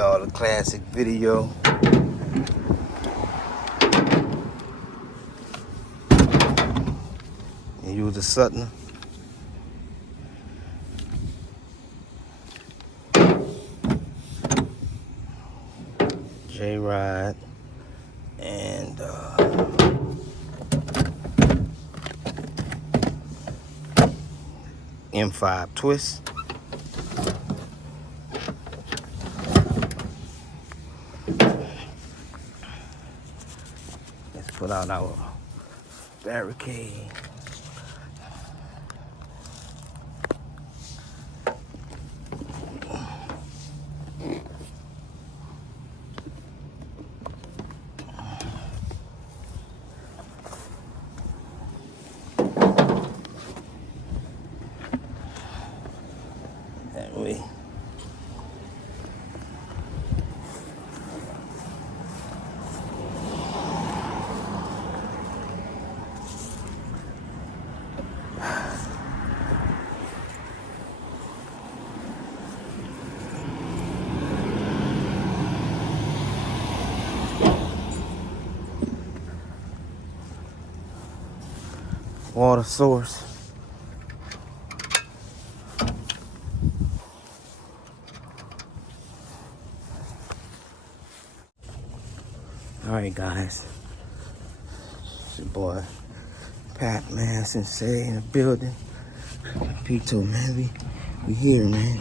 y'all a classic video. And use a Sutton. J-Rod and M5 twist. Let's put out our barricade. That way. Water source. Alright guys, it's your boy Pat, man, Sensei in the building. Pito, man, we here, man.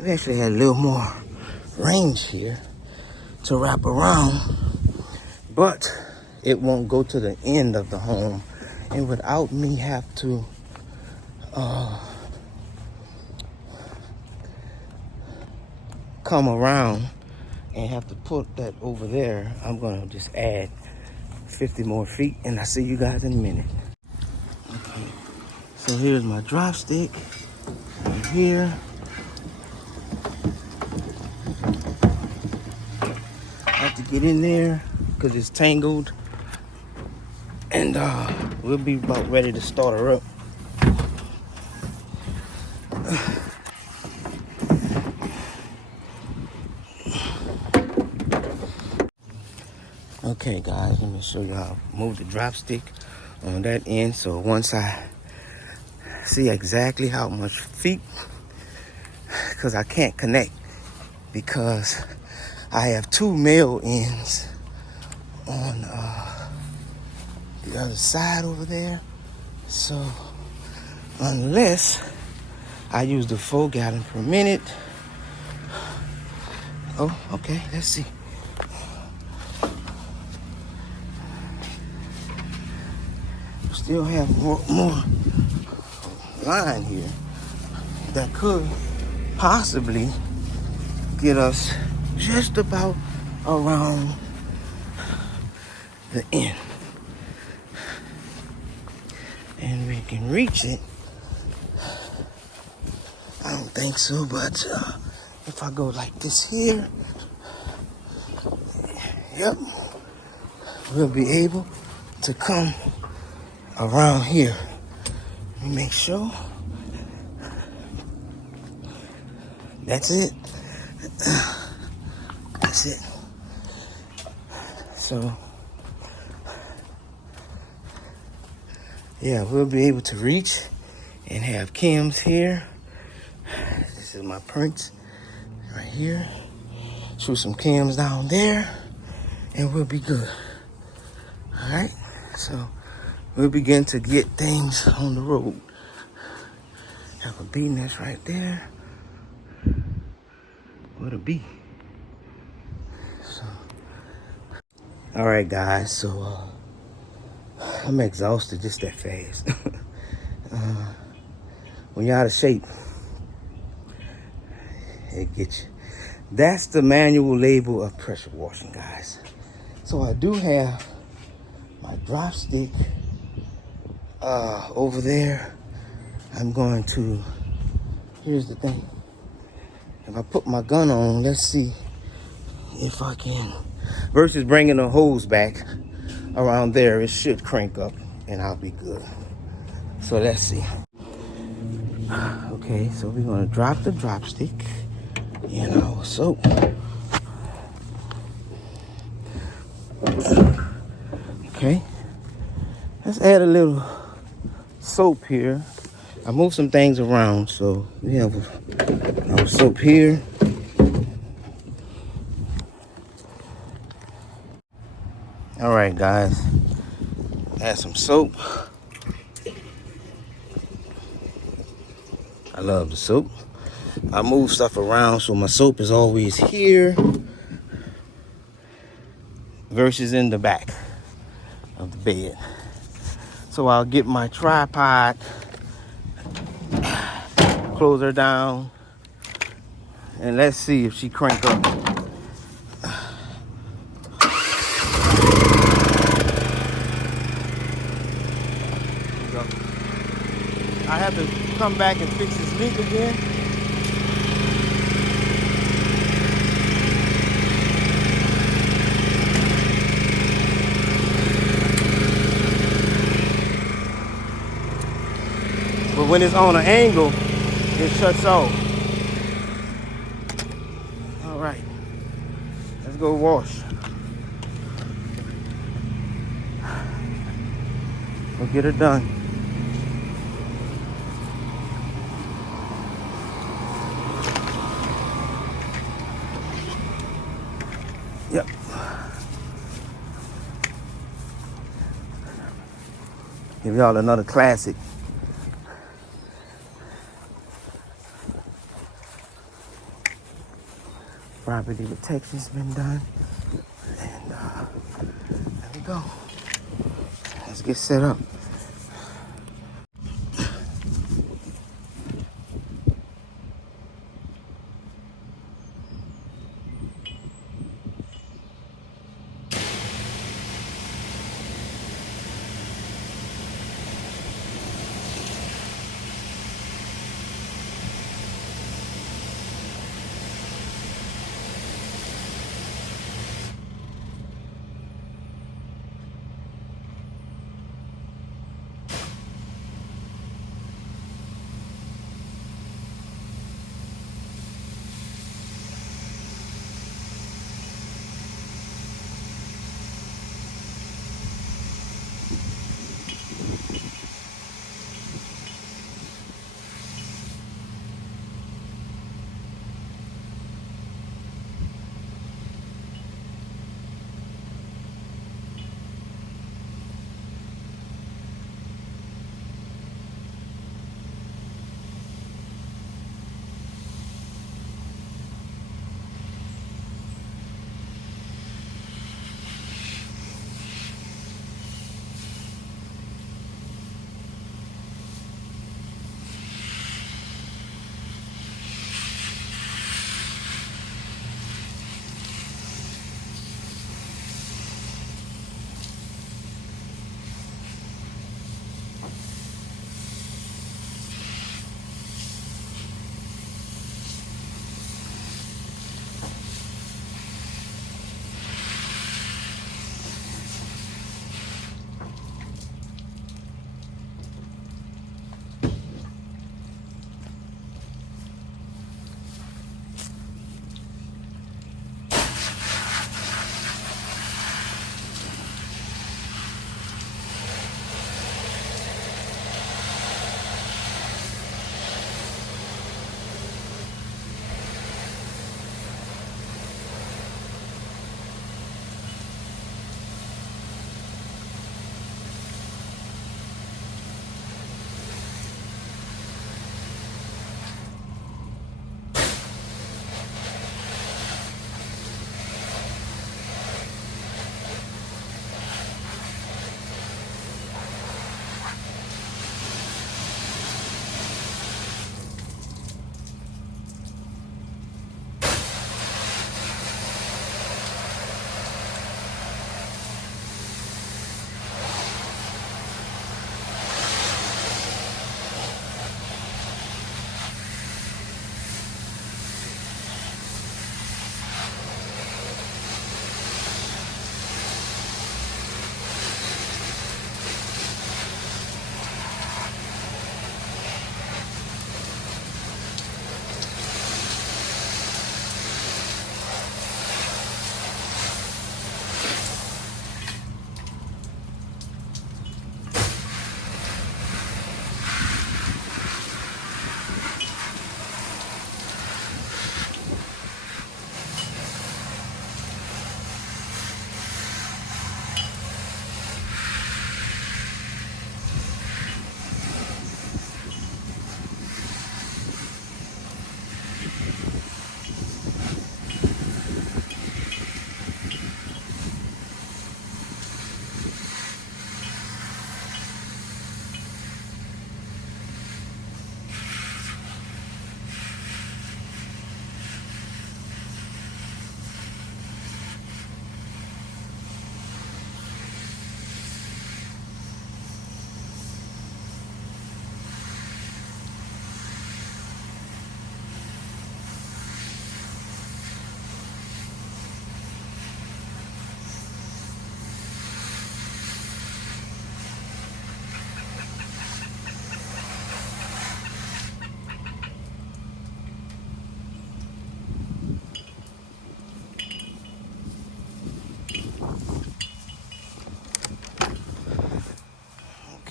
We actually had a little more range here to wrap around, but it won't go to the end of the home, and without me have to come around and have to put that over there, I'm gonna just add 50 more feet, and I'll see you guys in a minute. Okay, so here's my drop stick right here. I have to get in there because it's tangled, and we'll be about ready to start her up. Okay guys, let me show you how to move the drop stick on that end. So once I see exactly how much feet, because I can't connect because I have two male ends on the other side over there. So unless I use the 4 gallon per minute. Oh, okay, let's see. Still have more line here that could possibly get us just about around the end, and we can reach it. I don't think so, but if I go like this here, yep, we'll be able to come around here. Let me make sure. That's it. That's it. So, yeah, we'll be able to reach and have Kims here. This is my prints right here. Shoot some Kims down there, and we'll be good. All right, so we'll begin to get things on the road. Have a bee nest right there. What a bee. So, all right, guys. So I'm exhausted just that fast. When you're out of shape, it gets you. That's the manual label of pressure washing, guys. So I do have my drop stick over there. I'm going to, here's the thing. If I put my gun on, let's see if I can, versus bringing the hose back around there, it should crank up and I'll be good. So let's see. Okay, so we're gonna drop the drop stick in our soap. Okay, let's add a little soap here. I moved some things around, so we have our soap here. All right, guys, add some soap. I love the soap. I move stuff around so my soap is always here versus in the back of the bed. So I'll get my tripod, close her down, and let's see if she crank up. I have to come back and fix this leak again. But when it's on an angle, it shuts off. All right, let's go wash. We'll get her done. Yep. Give y'all another classic. Property protection's been done. And there we go. Let's get set up.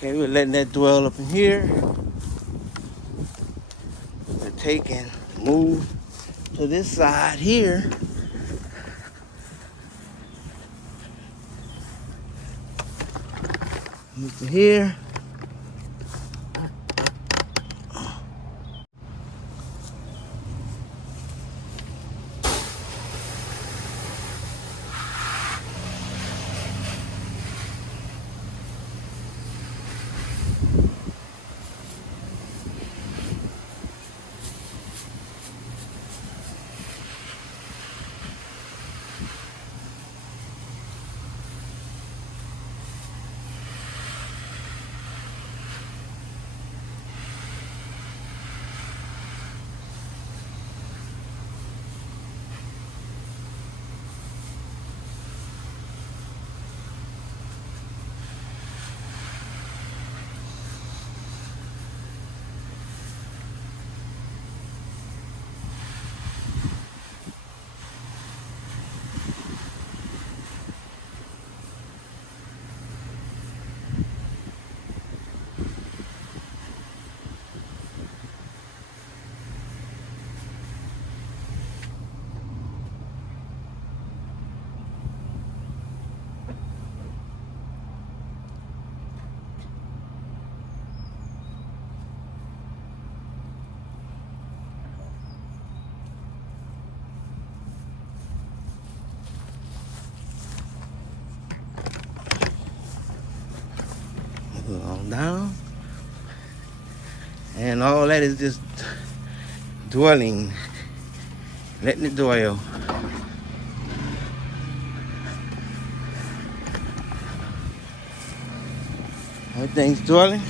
Okay, we're letting that dwell up in here. We're taking, move to this side here. Move to here. Move on down. And all that is just dwelling, letting it dwell. Everything's dwelling.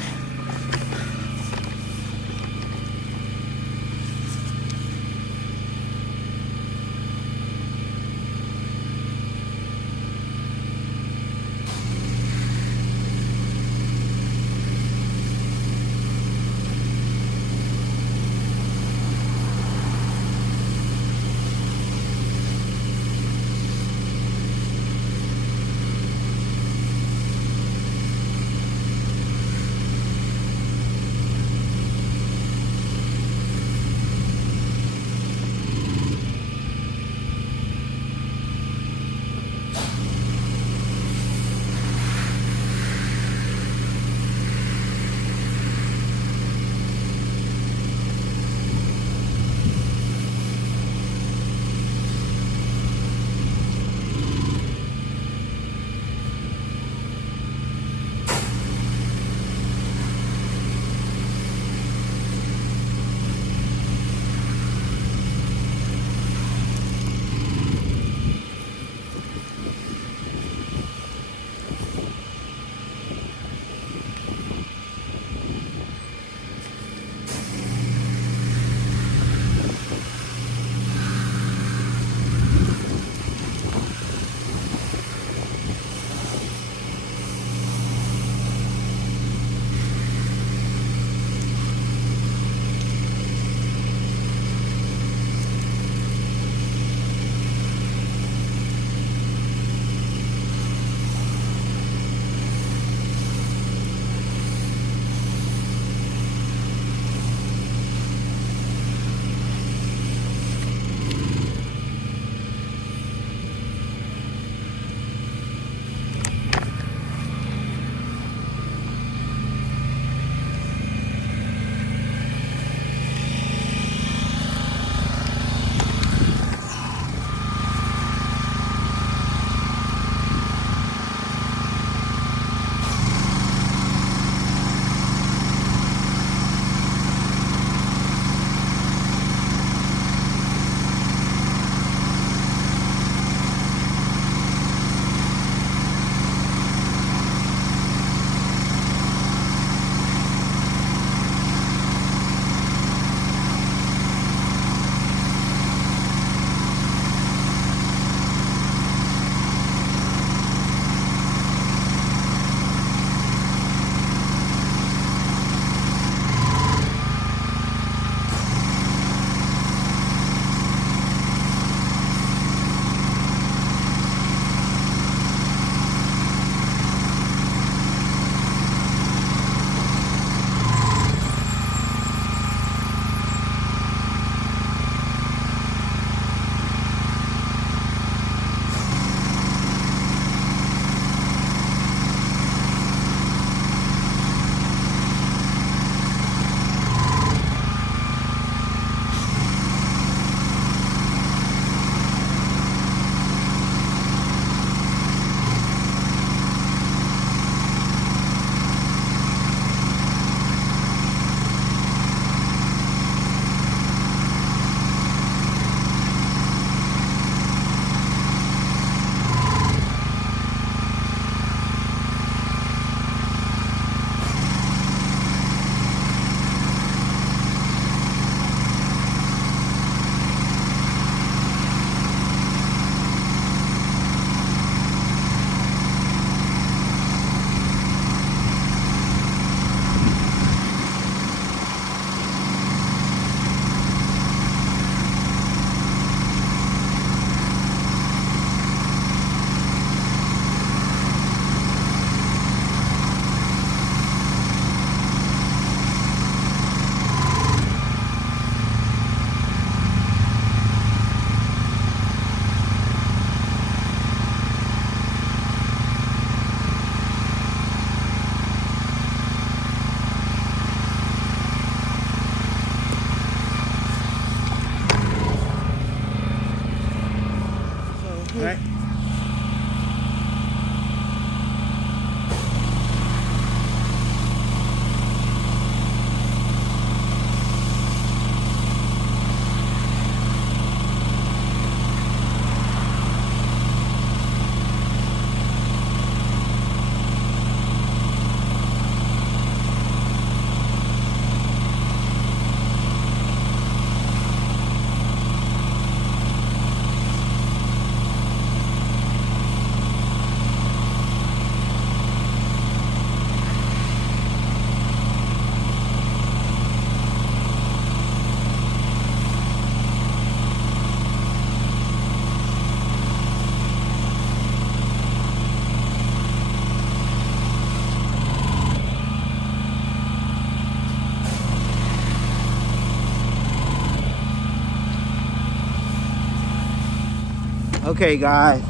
Okay, guys,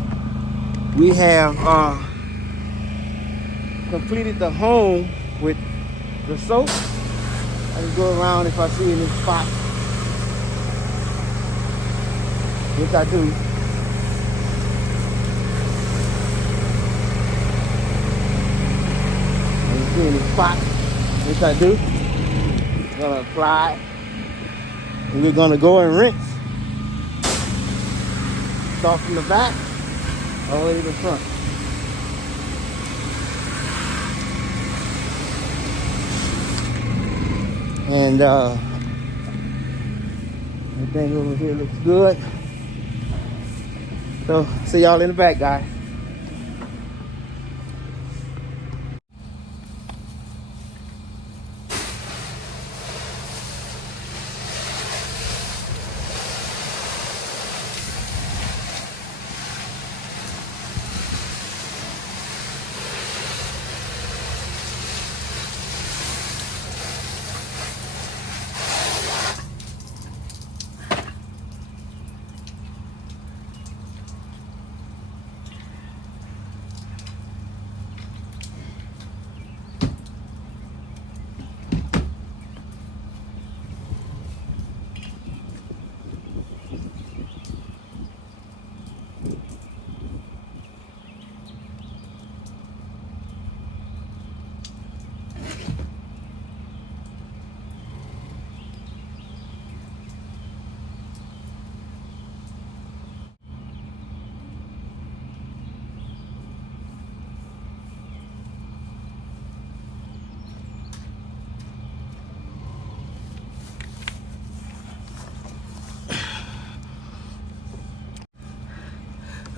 we have completed the home with the soap. I can go around if I see any spots, which I do. I can see any spots, which I do. I'm gonna apply, and we're gonna go and rinse. Start from the back all the way to the front. And everything over here looks good. So see y'all in the back, guys.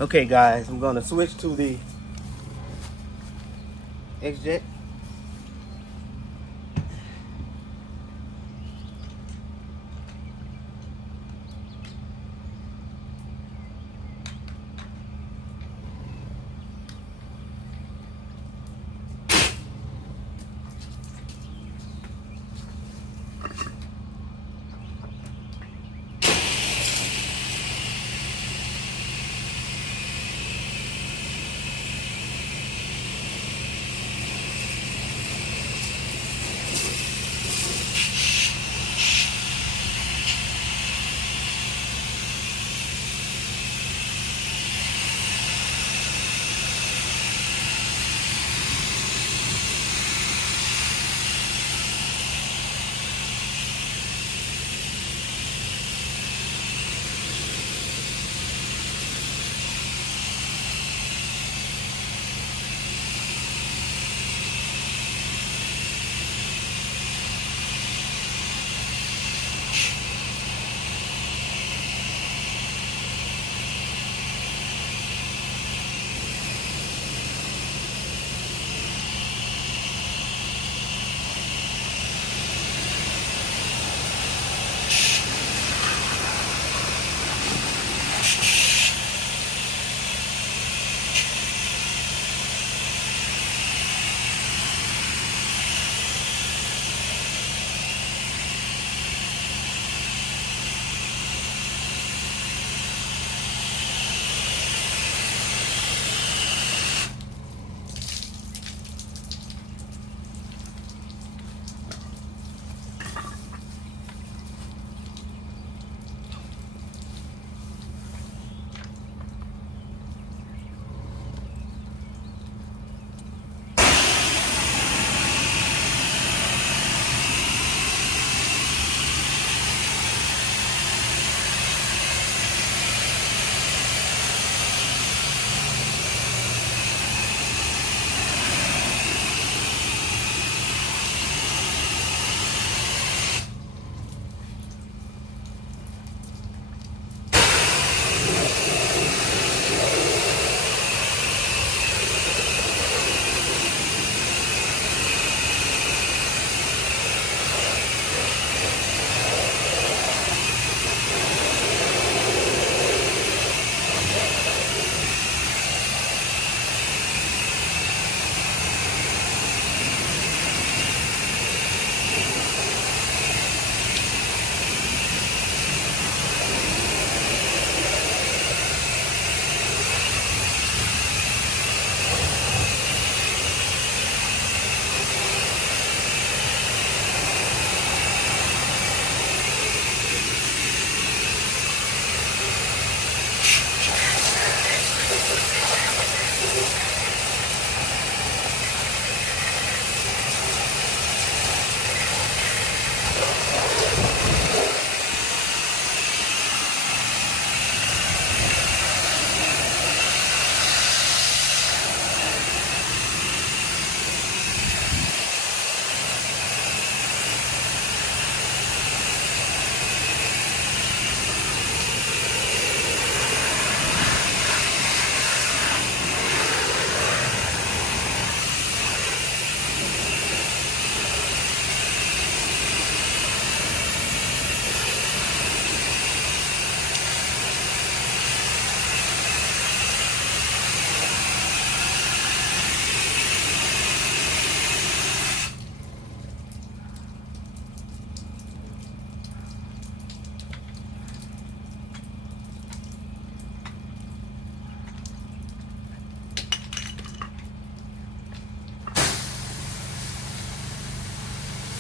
Okay, guys, I'm gonna switch to the X-Jet.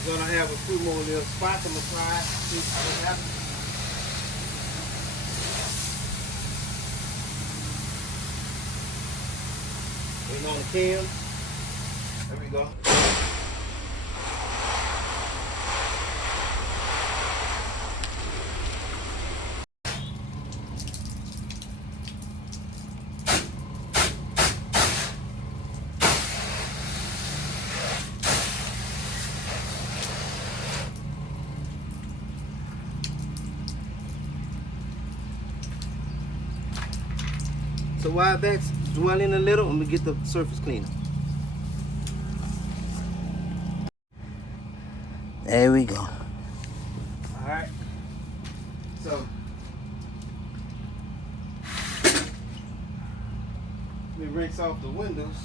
Gonna have a few more little spots on the side. See what happens. Waiting on the cam. There we go. So while that's dwelling a little, I'm gonna get the surface cleaner. There we go. All right. So let me rinse off the windows.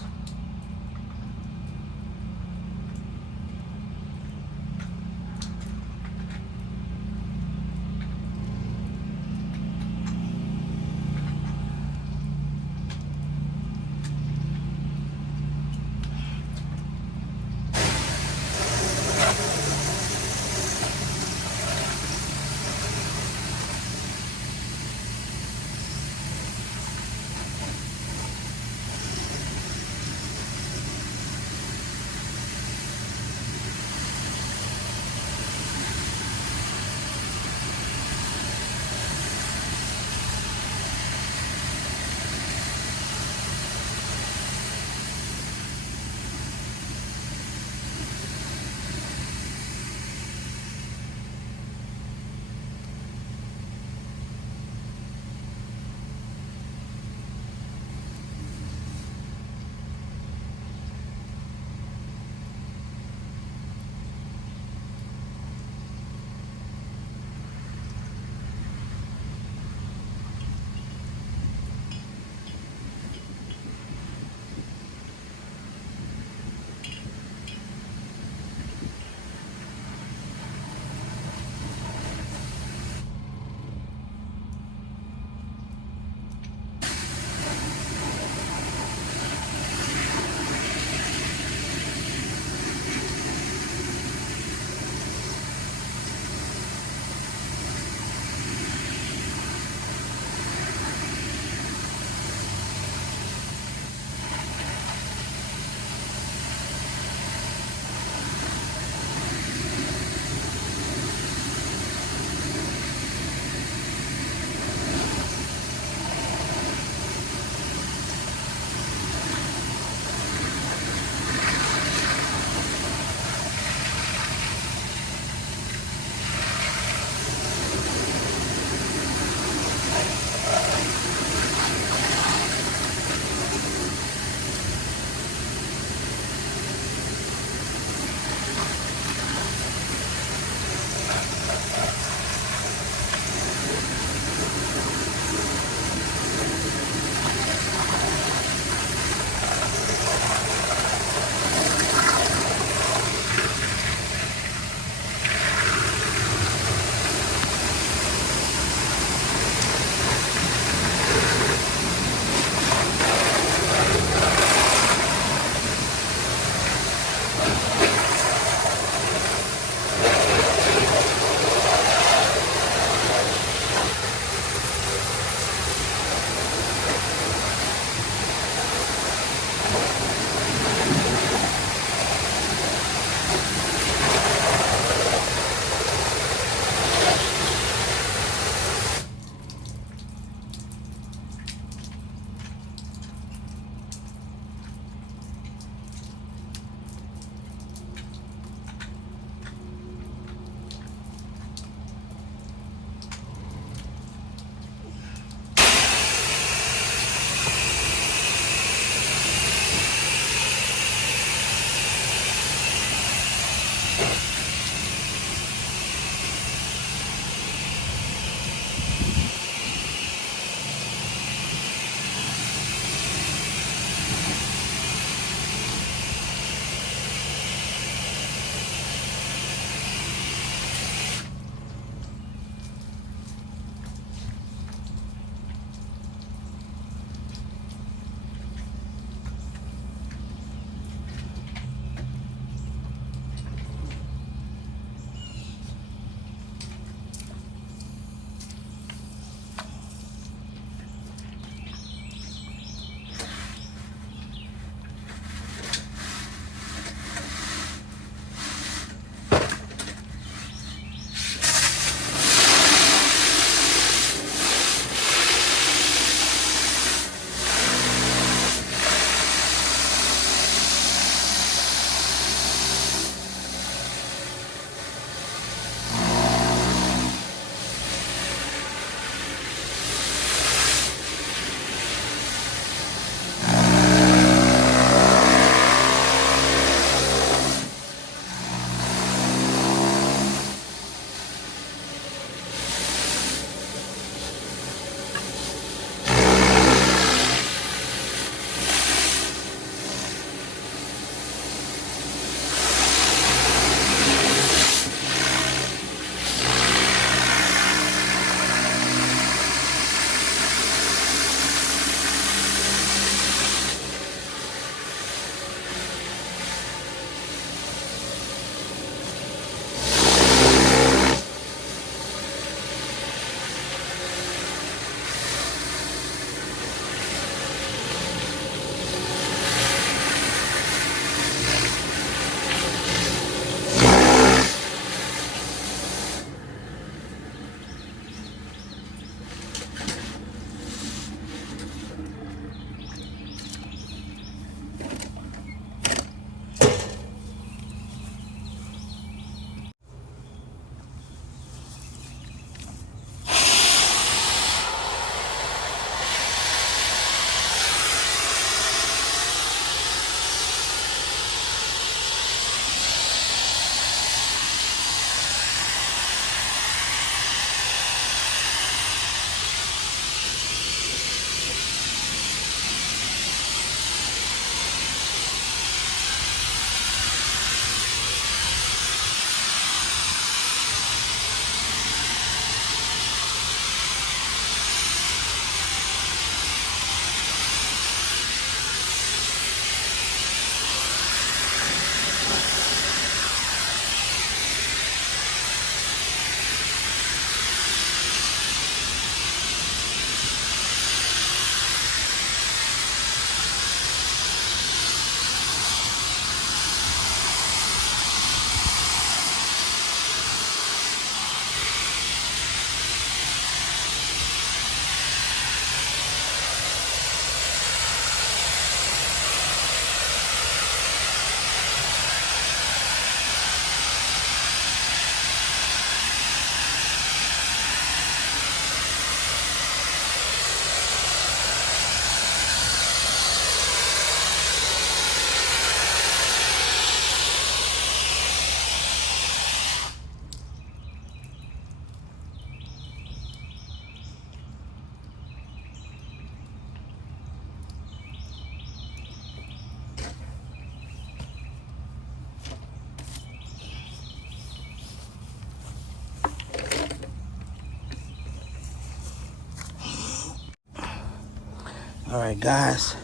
All right, guys.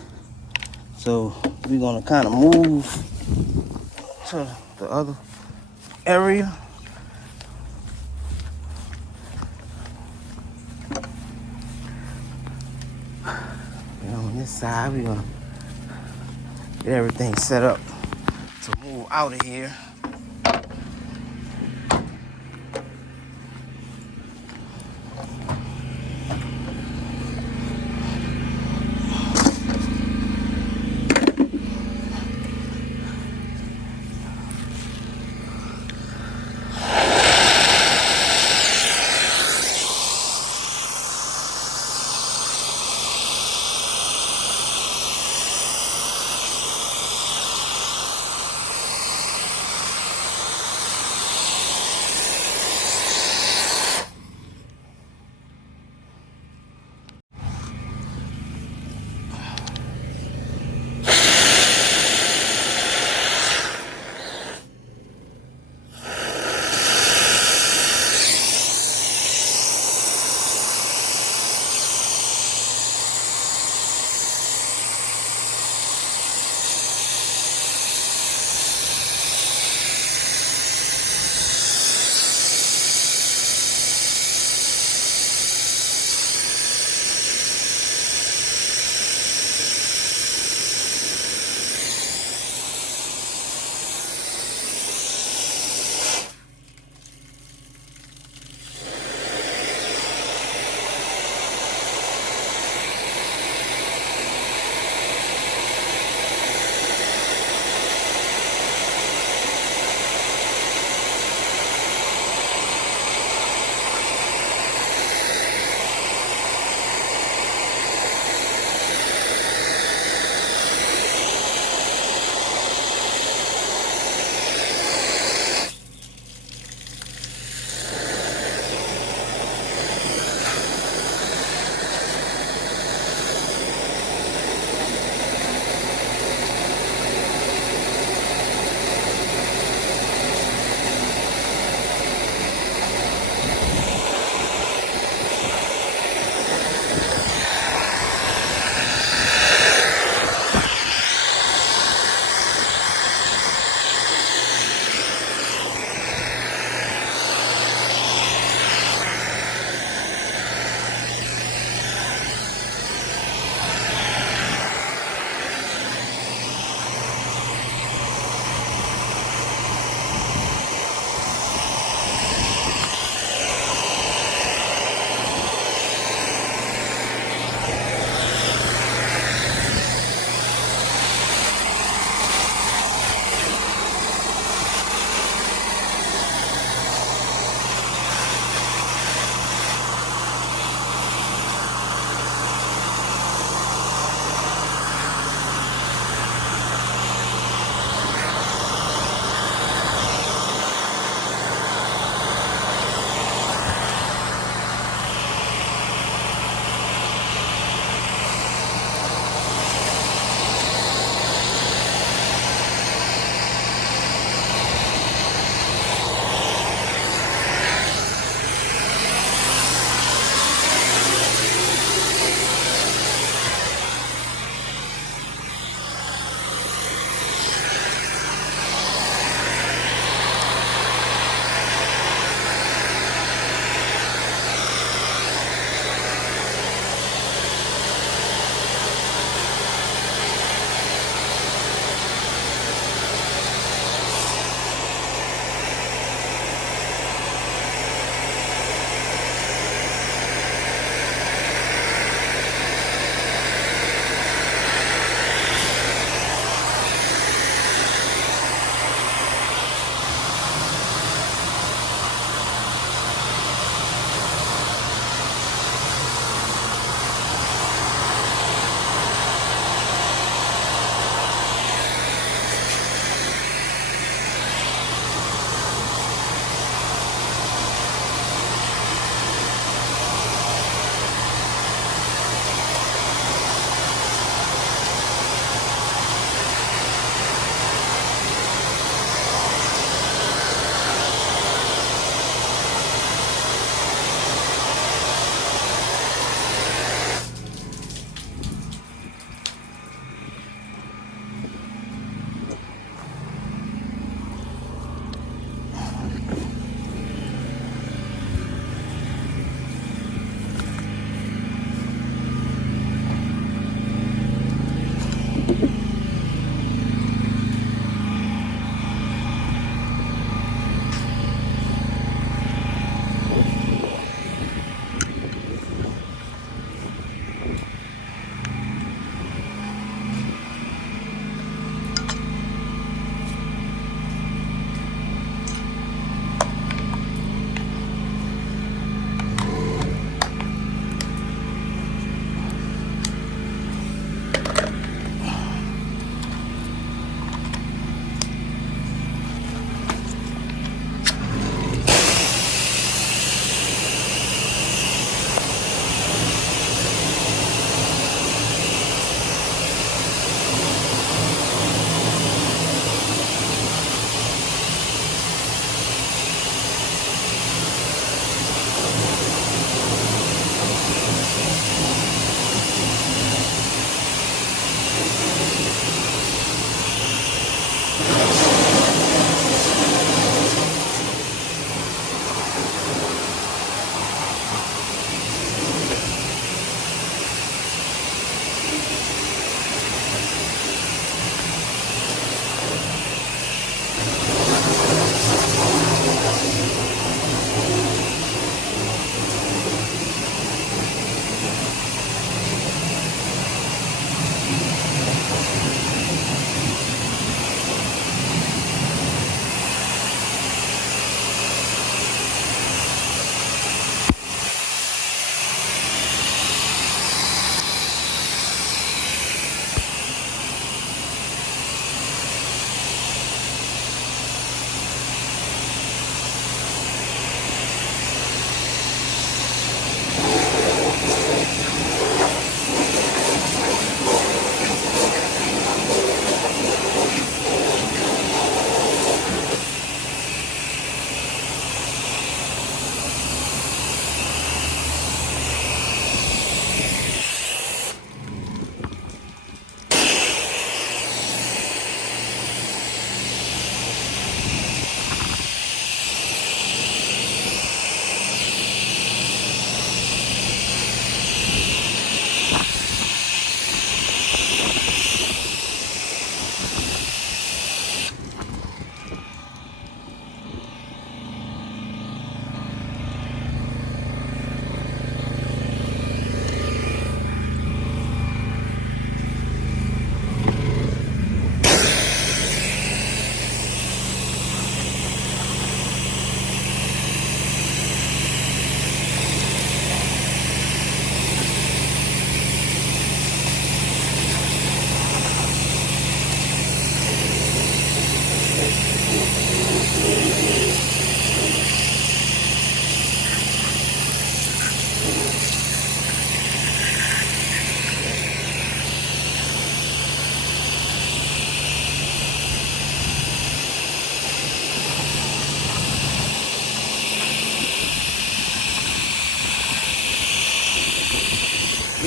So we're gonna kind of move to the other area. And on this side, we're gonna get everything set up to move out of here.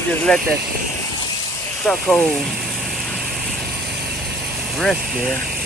just let that suck hole rest there.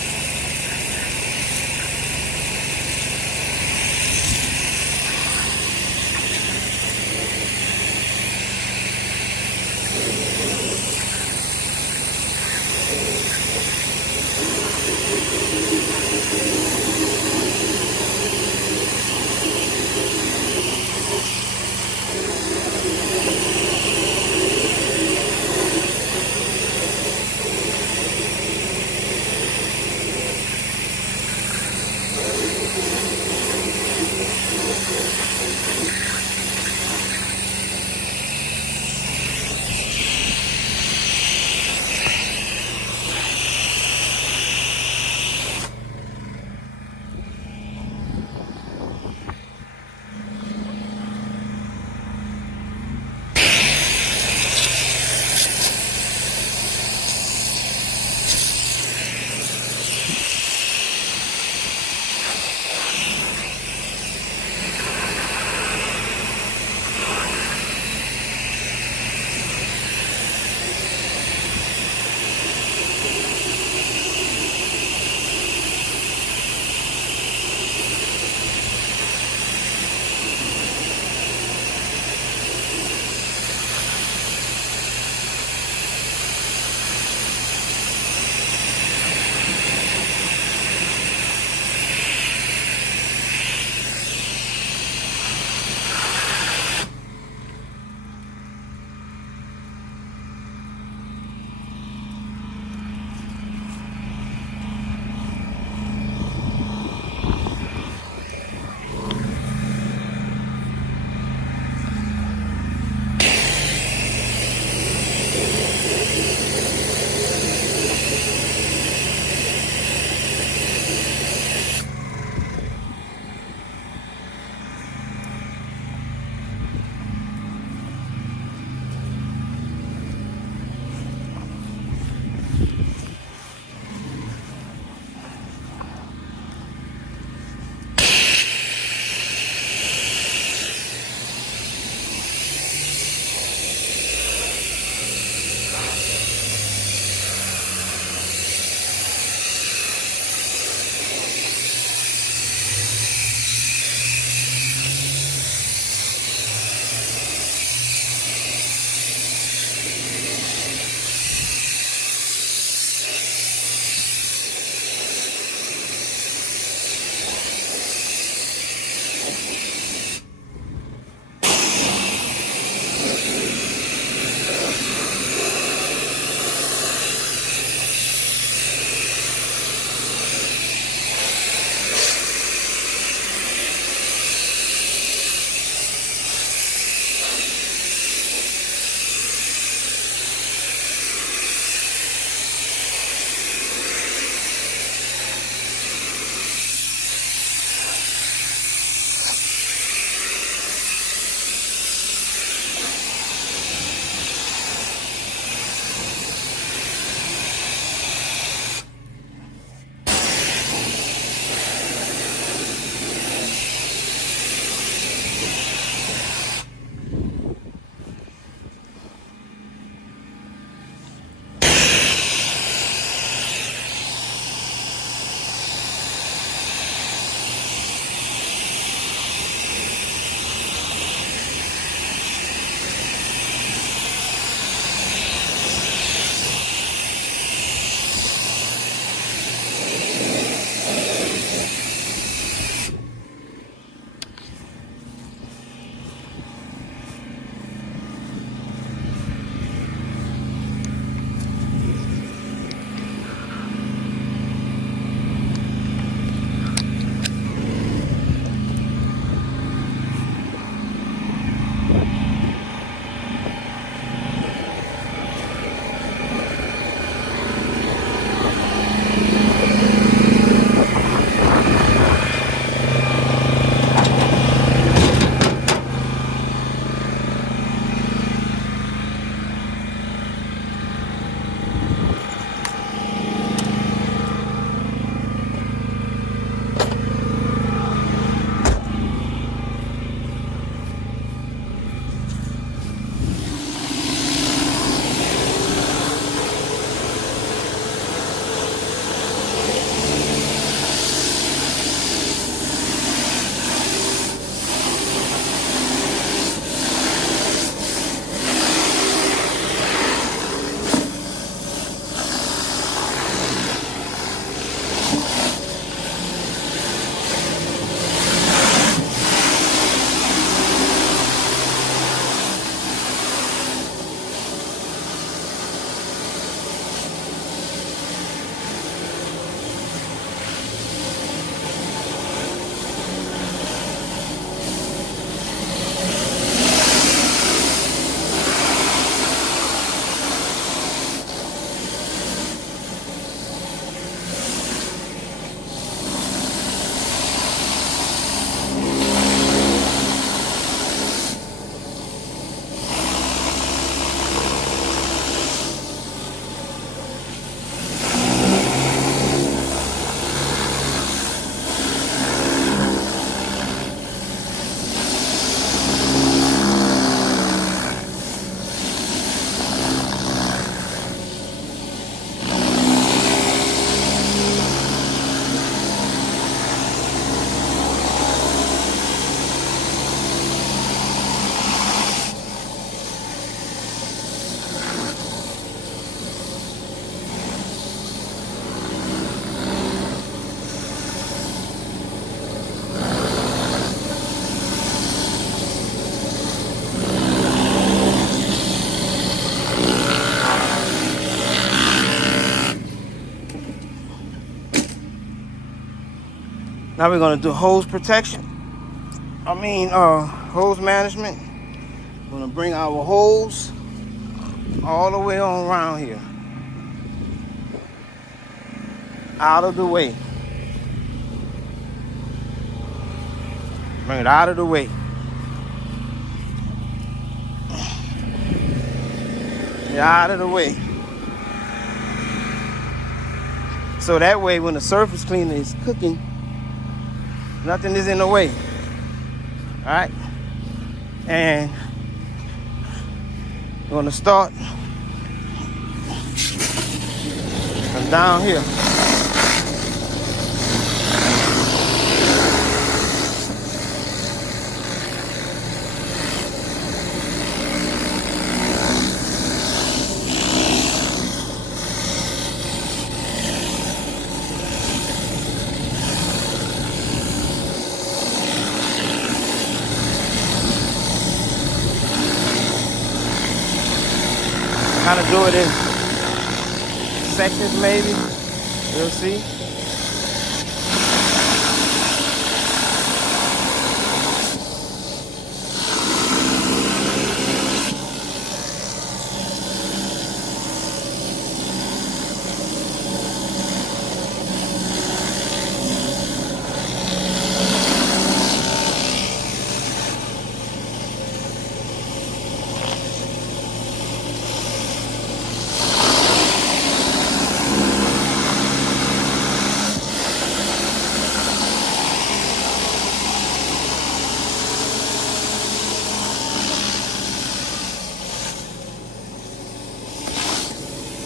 Now we're gonna do hose protection. Hose management. We're gonna bring our hose all the way on around here. Out of the way. Bring it out of the way. Out of the way. So that way when the surface cleaner is cooking, nothing is in the way. Alright? And we're gonna start from down here. Kind of do it in sections maybe. We'll see.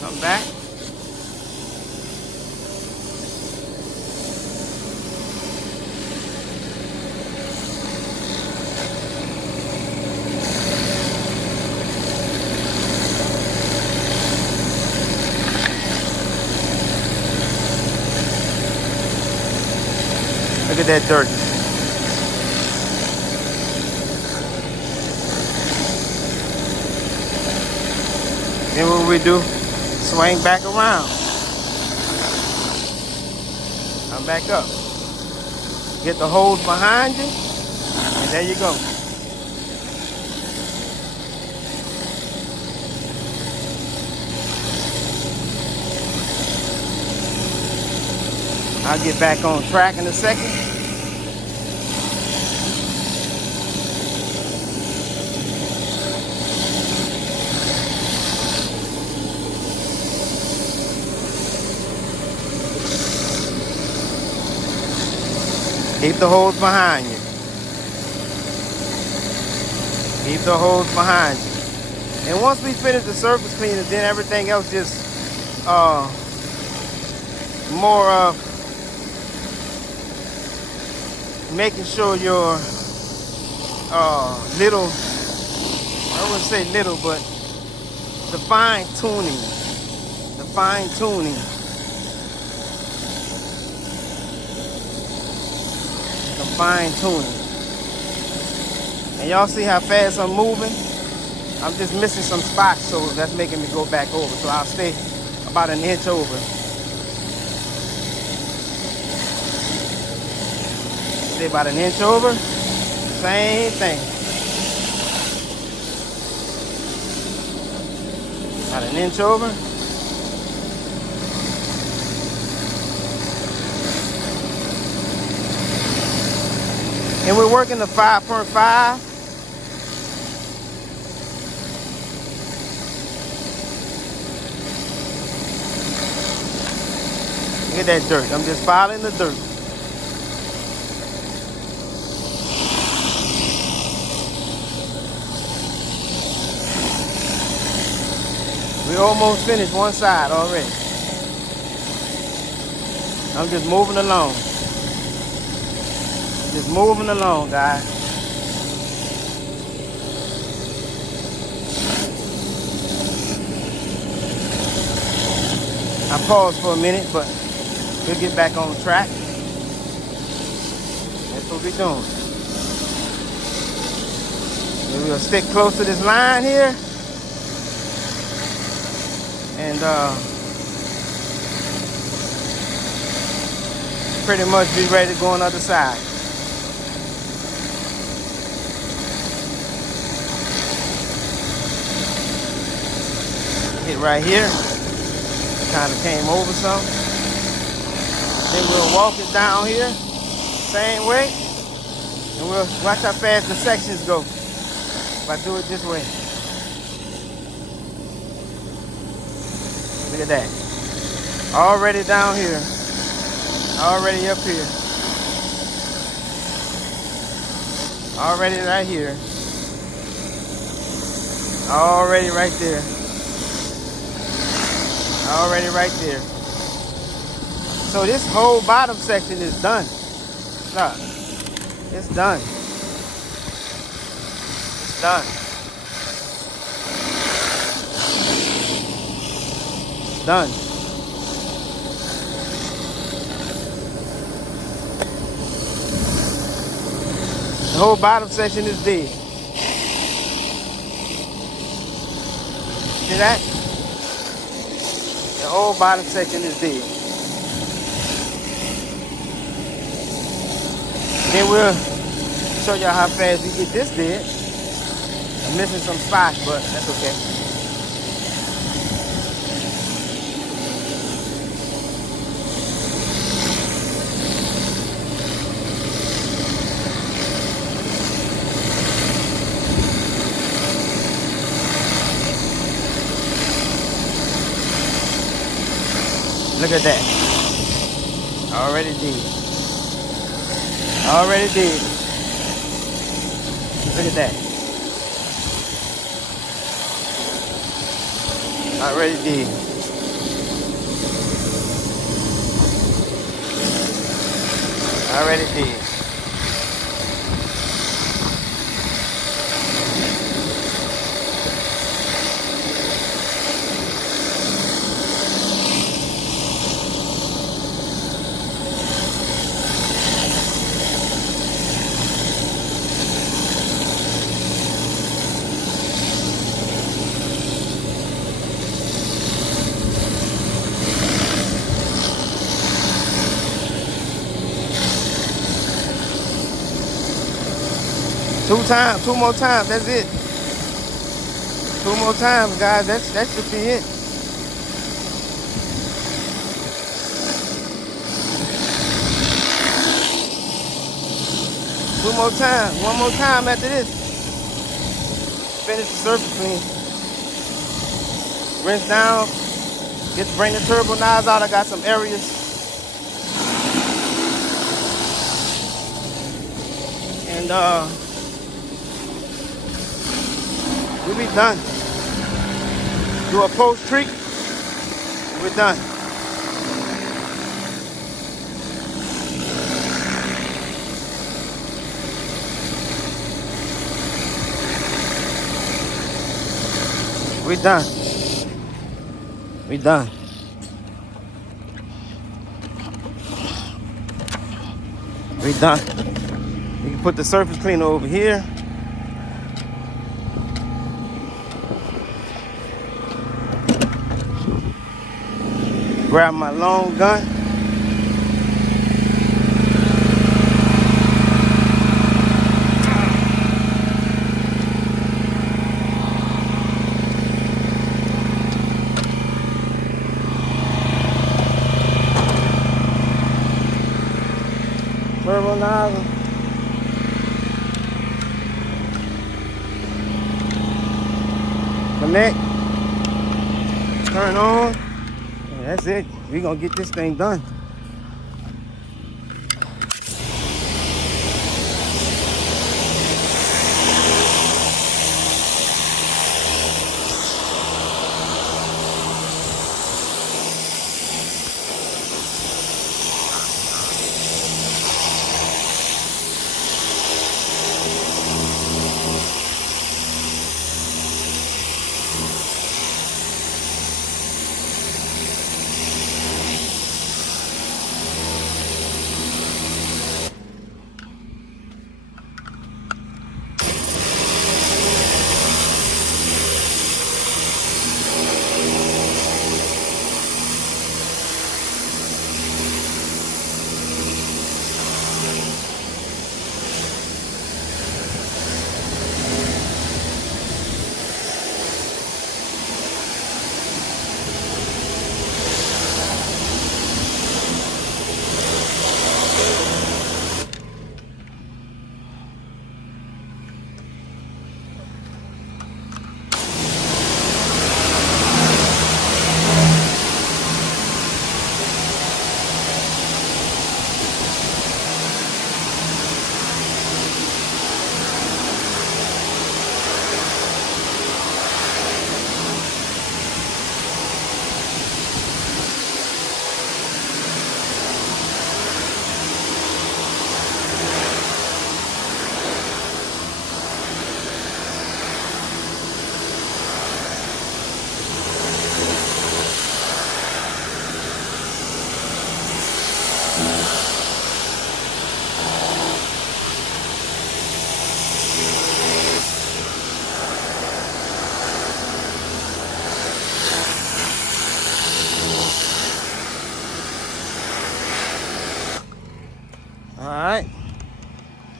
Come back. Look at that dirt. Then what we do? Swing back around. Come back up. Get the hose behind you, and there you go. I'll get back on track in a second. Keep the hose behind you. Keep the hose behind you. And once we finish the surface cleaner, then everything else just more of making sure your little, I wouldn't say little, but the fine tuning. And y'all see how fast I'm moving? I'm just missing some spots, so that's making me go back over. So I'll stay about an inch over. Stay about an inch over. Same thing. About an inch over. And we're working the 5.5. Look at that dirt. I'm just filing the dirt. We almost finished one side already. I'm just moving along. Just moving along, guys. I paused for a minute, but we'll get back on track. That's what we're doing. And we'll stick close to this line here. And pretty much be ready to go on the other side. Hit right here. Kind of came over some. Then we'll walk it down here, same way, and we'll watch how fast the sections go if I do it this way. Look at that. Already down here, already up here, already right here, already right there, already right there. So this whole bottom section is done. Look, it's done. It's done. It's done. The whole bottom section is dead. See that? The whole bottom section is dead. Then we'll show y'all how fast we get this dead. I'm missing some spots, but that's okay. Look at that. Already did. Already did. Look at that. Already did. Already did. Two more times, that's it. 2 more times, guys, that should be it. Two more times, one more time after this. Finish the surface clean. Rinse down, bring the turbo knives out. I got some areas. And we'll be done. Do a post treat, we're done. We're done. We're done. We're done. You can put the surface cleaner over here. Grab my long gun. Turbo nozzle. Connect. Turn on. And that's it. We're gonna get this thing done.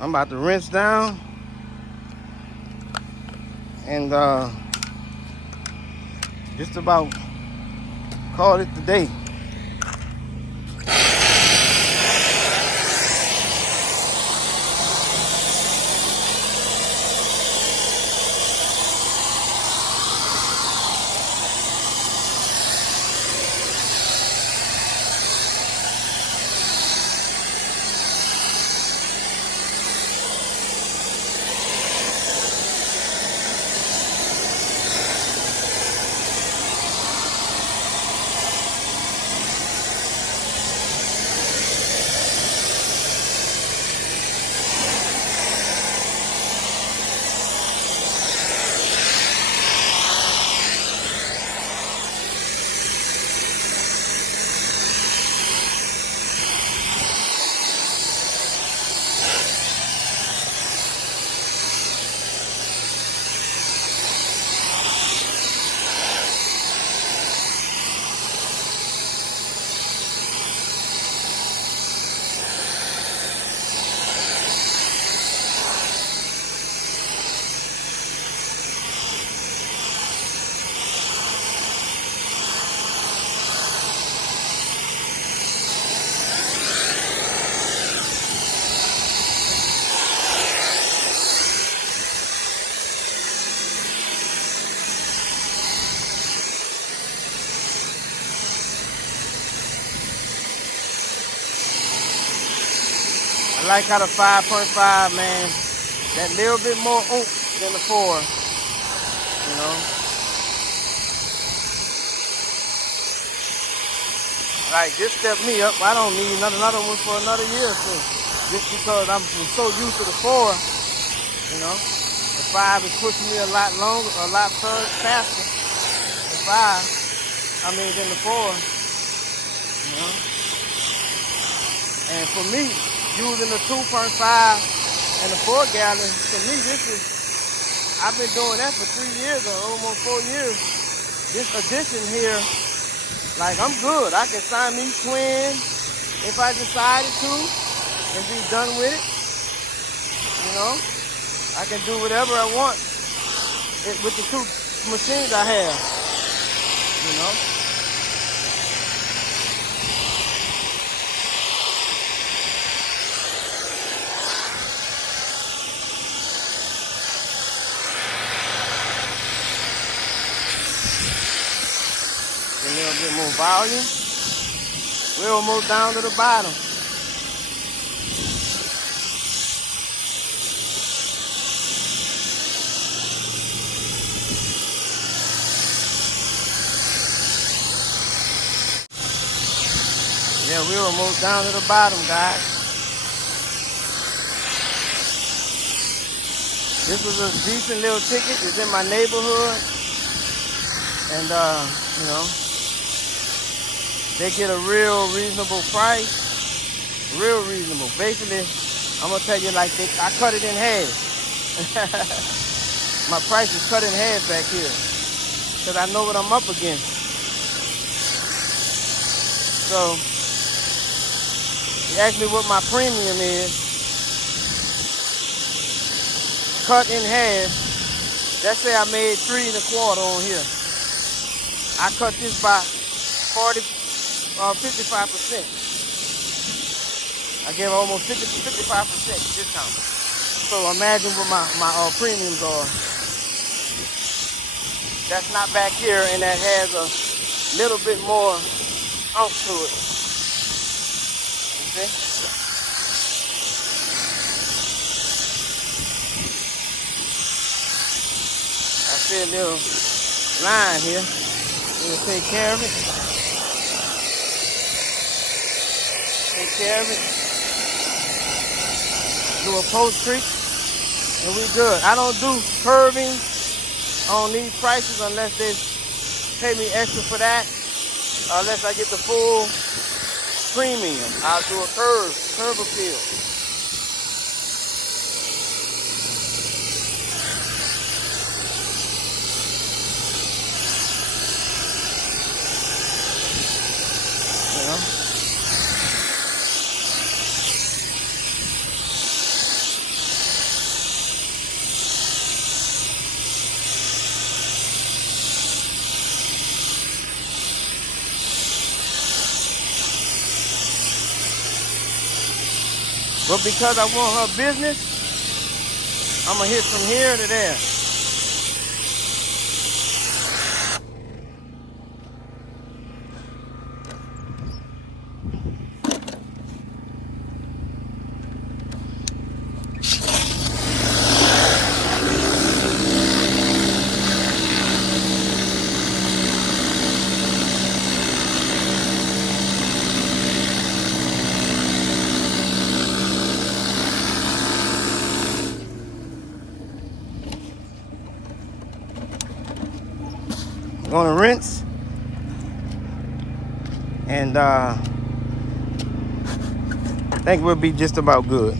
I'm about to rinse down and just about call it the day. I like how the 5.5, man, that little bit more oomph than the 4, you know. Like, this stepped me up. I don't need another one for another year or two. Just because I'm so used to the 4, you know. The 5 is pushing me a lot longer, a lot faster. The 5, than the 4, you know. And for me, using the 2.5 and the 4 gallon, to me, I've been doing that for 3 years or almost 4 years. This addition here, like, I'm good. I can sign me twin if I decided to and be done with it. You know, I can do whatever I want with the 2 machines I have, you know. A little bit more volume. We're almost down to the bottom. Yeah, we're almost down to the bottom, guys. This was a decent little ticket. It's in my neighborhood. And, you know, they get a real reasonable price. Real reasonable. Basically, I'm going to tell you, like, I cut it in half. My price is cut in half back here. Because I know what I'm up against. So, you ask me what my premium is. Cut in half. Let's say I made 3 1/4 on here. I cut this by 55%. I gave almost 55% discount. So imagine what my premiums are. That's not back here, and that has a little bit more oomph to it. You see? I see a little line here. We'll take care of it. Take care of it. Do a post treat, and we good. I don't do curving on these prices unless they pay me extra for that. Unless I get the full premium. I'll do a curve appeal. You know? But because I want her business, I'm gonna hit from here to there. I'm gonna rinse, and I think we'll be just about good.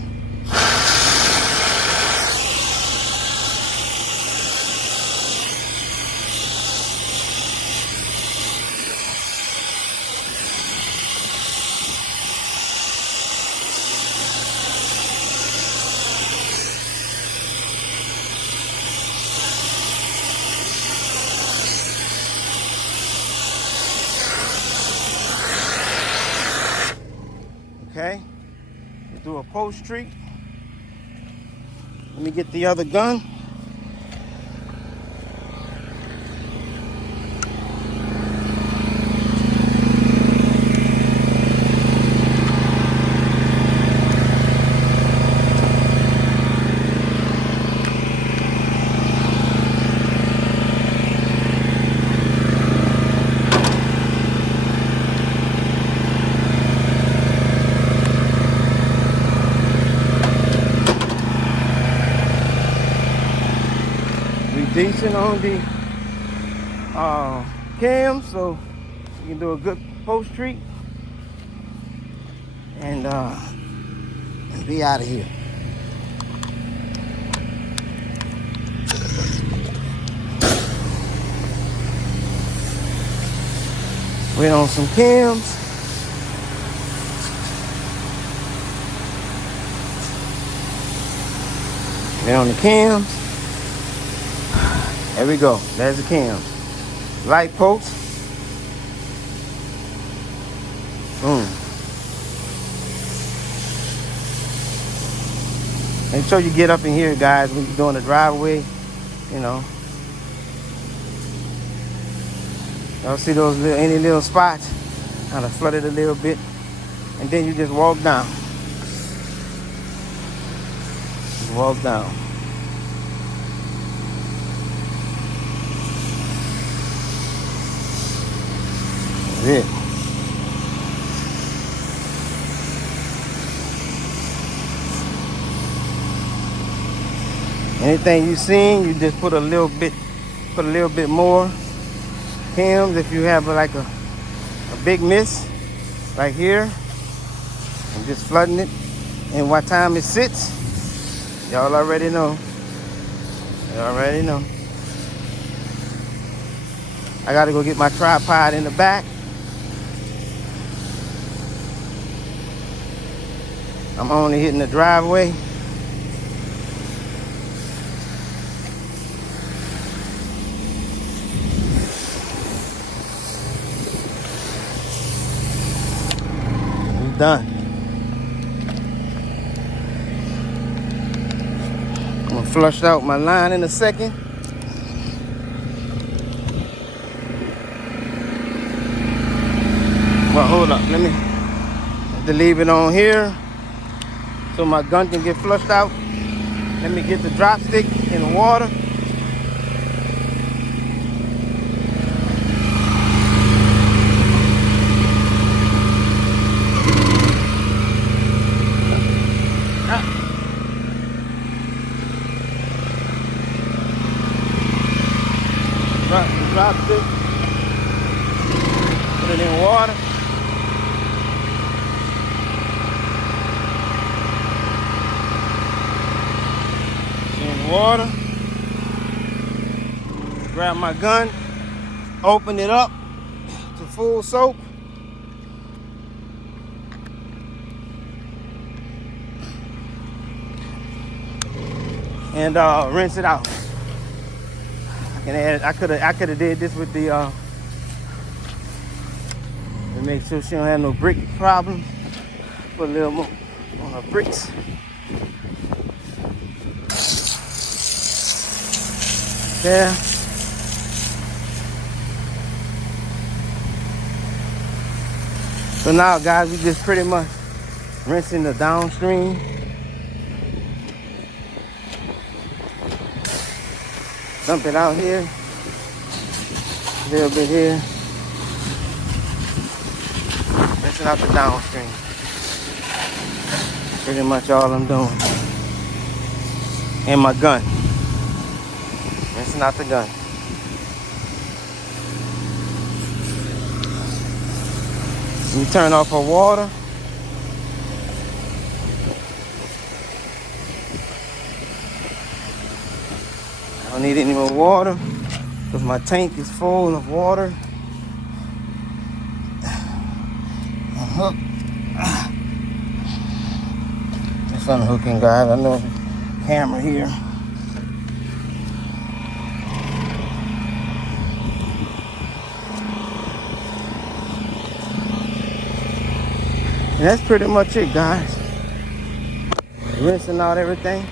Okay, we'll do a post treat. Let me get the other gun. Decent on the cam, so you can do a good post treat and be out of here. Wait on some cams. Wait on the cams. There we go. There's the cam. Light post. Boom. Make sure you get up in here, guys, when you're doing the driveway. You know. Y'all see those little, any little spots? Kind of flooded a little bit. And then you just walk down. Just walk down. It. Anything you seen, you just put a little bit more cams. If you have like a big miss right here, and just flooding it. And what time it sits, y'all already know. Y'all already know. I gotta go get my tripod in the back. I'm only hitting the driveway. I'm done. I'm gonna flush out my line in a second. Well, hold up. Let me have to leave it on here so my gun can get flushed out. Let me get the drop stick in the water. Drop stick. Put it in water. Water. Grab my gun, open it up to full soak. And rinse it out. I could have did this with the to make sure she don't have no brick problem. Put a little more on our bricks. There. So now, guys, we just pretty much rinsing the downstream. Dump it out here. A little bit here. Rinsing out the downstream. Pretty much all I'm doing. And my gun. Rinsing out the gun. We turn off our water. I don't need any more water because my tank is full of water. Hook. Just unhooking, guys. I know the camera here. And that's pretty much it, guys. Rinsing out everything.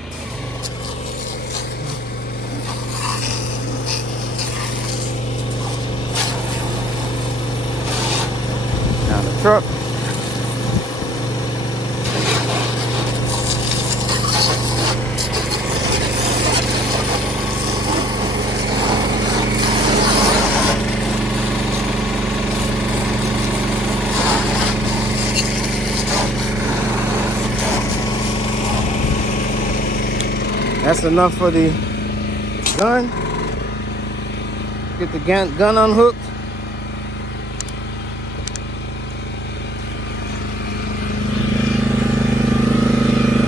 Now the truck. That's enough for the gun. Get the gun unhooked.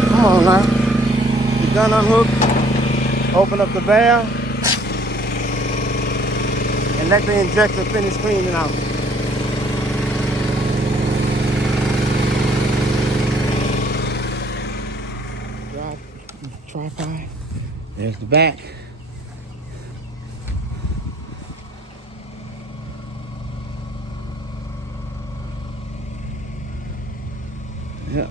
Come on now. The gun unhooked. Open up the valve. And let the injector finish cleaning out. Tripod. There's the back. Yep.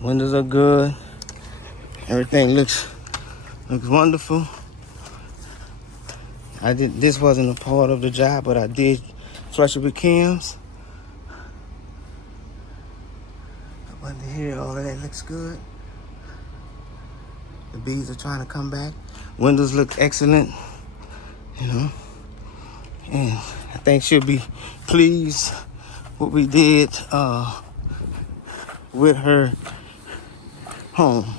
Windows are good. Everything looks wonderful. This wasn't a part of the job, but I did flush it with cams. Up under here, all of that looks good. The bees are trying to come back. Windows look excellent, you know. And I think she'll be pleased what we did with her home.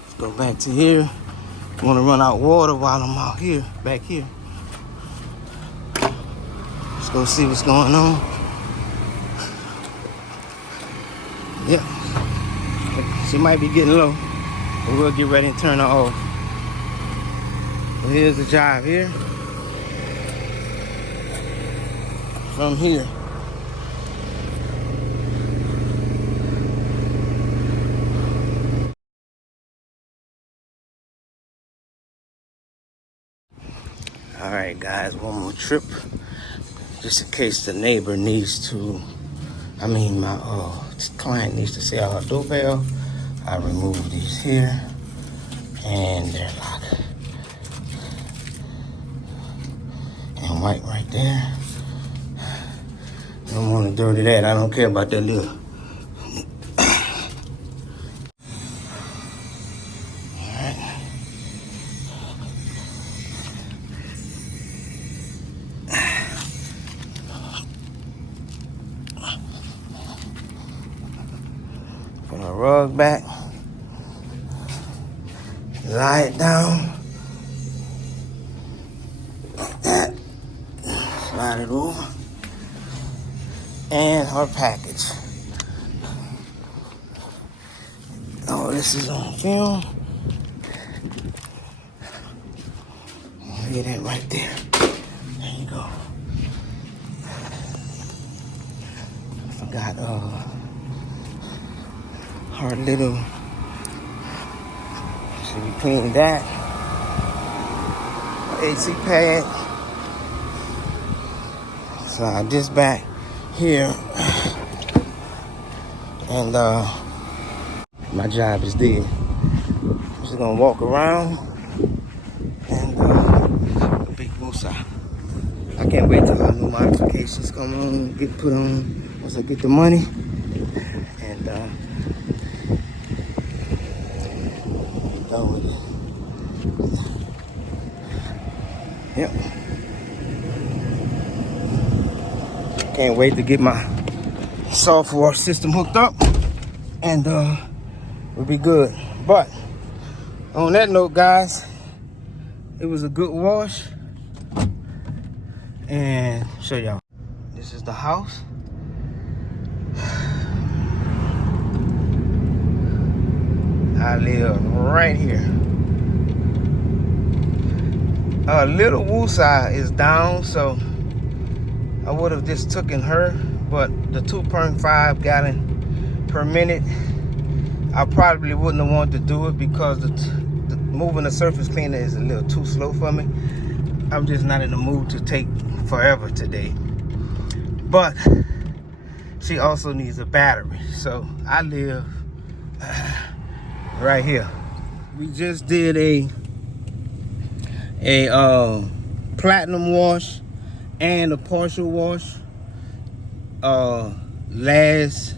Let's go back to here. Want to run out water while I'm out here, back here. Let's go see what's going on. Yep. She might be getting low, but we'll get ready and turn her off. So here's the job here. From here. All right, guys, one more trip, just in case the neighbor needs to, my client needs to see our doorbell. I remove these here, and they're locked. And white right there. Don't want to dirty that. I don't care about that little. Put my rug back. Lie it down. Like that. Slide it over. And her package. Oh, this is on film. Look at that right there. There you go. I forgot our little, so we clean that. AC pad. Slide this back here. And my job is there. I'm just gonna walk around and the big woosah. I can't wait till our new modifications come on, get put on once I get the money. And done with it. Yep. Can't wait to get my software system hooked up and we'll be good. But on that note, guys, it was a good wash. And show y'all. This is the house. I live right here. Little woosah is down, so I would have just taken her, but the 2.5 gallon per minute, I probably wouldn't have wanted to do it because the moving the surface cleaner is a little too slow for me. I'm just not in the mood to take forever today. But she also needs a battery, so I live right here. We just did a platinum wash and a partial wash last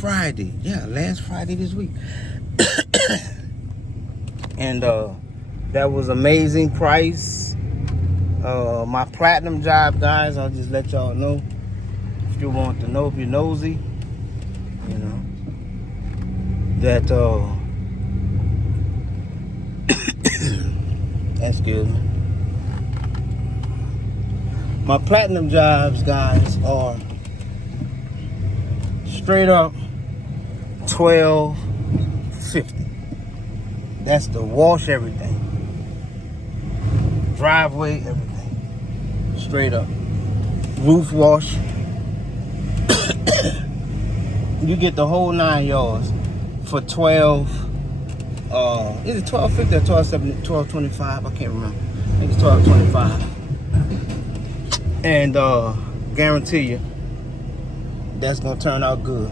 Friday. Yeah, last Friday this week. And that was amazing price. My platinum job, guys, I'll just let y'all know if you want to know, if you're nosy, you know, that excuse me. My platinum jobs, guys, are straight up $12.50. That's the wash, everything, driveway, everything, straight up. Roof wash. You get the whole 9 yards for 12. Is it $12.50 or $12.70? $12.25? I can't remember. I think it's $12.25. And guarantee you that's gonna turn out good.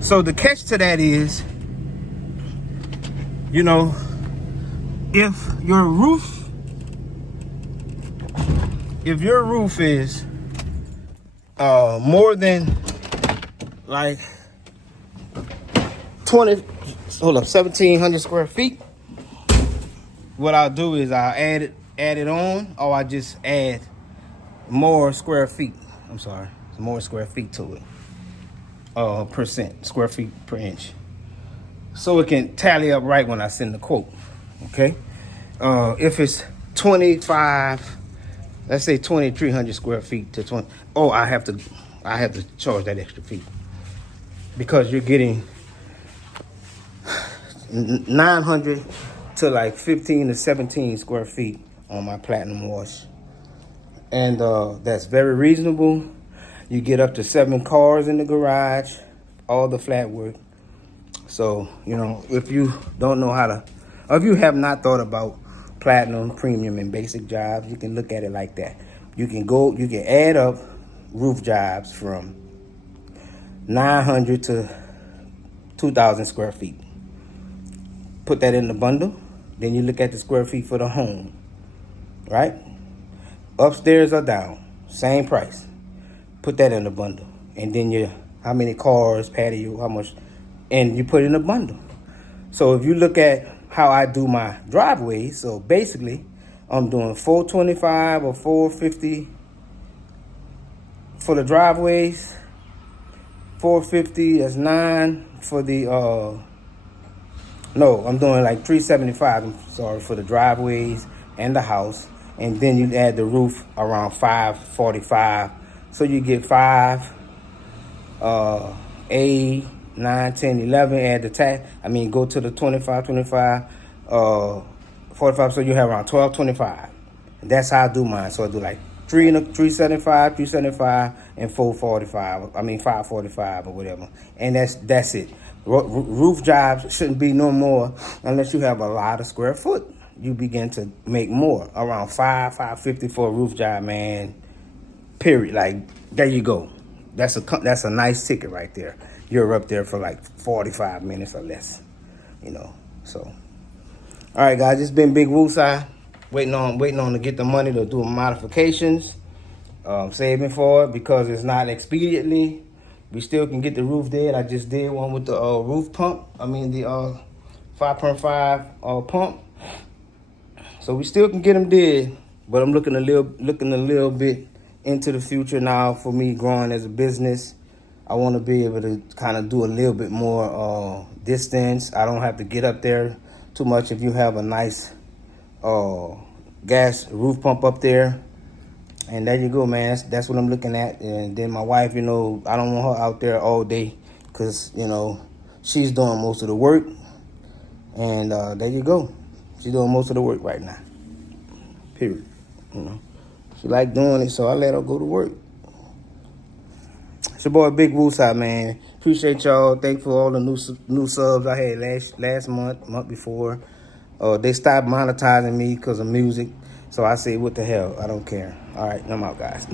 So the catch to that is, you know, if your roof is more than like 1,700 square feet, what I'll do is I'll add it on, or I just add more square feet. I'm sorry, more square feet to it. Percent square feet per inch, so it can tally up right when I send the quote. Okay. If it's 25, let's say 2,300 square feet to 20. Oh, I have to charge that extra fee because you're getting 900 to like 15 to 17 square feet on my platinum wash. And that's very reasonable. You get up to 7 cars in the garage, all the flat work. So, you know, if you don't know how to, or if you have not thought about platinum, premium, and basic jobs, you can look at it like that. You can add up roof jobs from 900 to 2,000 square feet. Put that in the bundle. Then you look at the square feet for the home, right? Upstairs or down, same price. Put that in the bundle. And then how many cars, patio, how much, and you put it in a bundle. So if you look at how I do my driveway, so basically I'm doing $425 or $450 for the driveways. $450, that's 9 for the no, I'm doing like $375, I'm sorry, for the driveways and the house. And then you add the roof around $545. So you get 5, 8, 9, 10, 11, add the tax. Go to the 25, 45, so you have around $12.25. That's how I do mine. So I do like $375, and $445. $545 or whatever. And that's it. Roof jobs shouldn't be no more unless you have a lot of square foot. You begin to make more, around 550 for a roof job, man. Period. Like, there you go. That's a nice ticket right there. You're up there for like 45 minutes or less, you know. So, all right, guys, it's been Big Woosai. Waiting on to get the money to do modifications. Saving for it because it's not expediently. We still can get the roof dead. I just did one with the roof pump. I mean the 5.5 pump. So we still can get them dead, but I'm looking a little bit into the future now for me growing as a business. I want to be able to kind of do a little bit more distance. I don't have to get up there too much if you have a nice gas roof pump up there. And there you go, man. That's what I'm looking at. And then my wife, you know, I don't want her out there all day because, you know, she's doing most of the work. And there you go. She's doing most of the work right now. Period. You know, she like doing it, so I let her go to work. It's your boy Big Woosai, man. Appreciate y'all. Thanks for all the new subs I had last month before. They stopped monetizing me because of music. So I say, what the hell? I don't care. All right, I'm out, guys.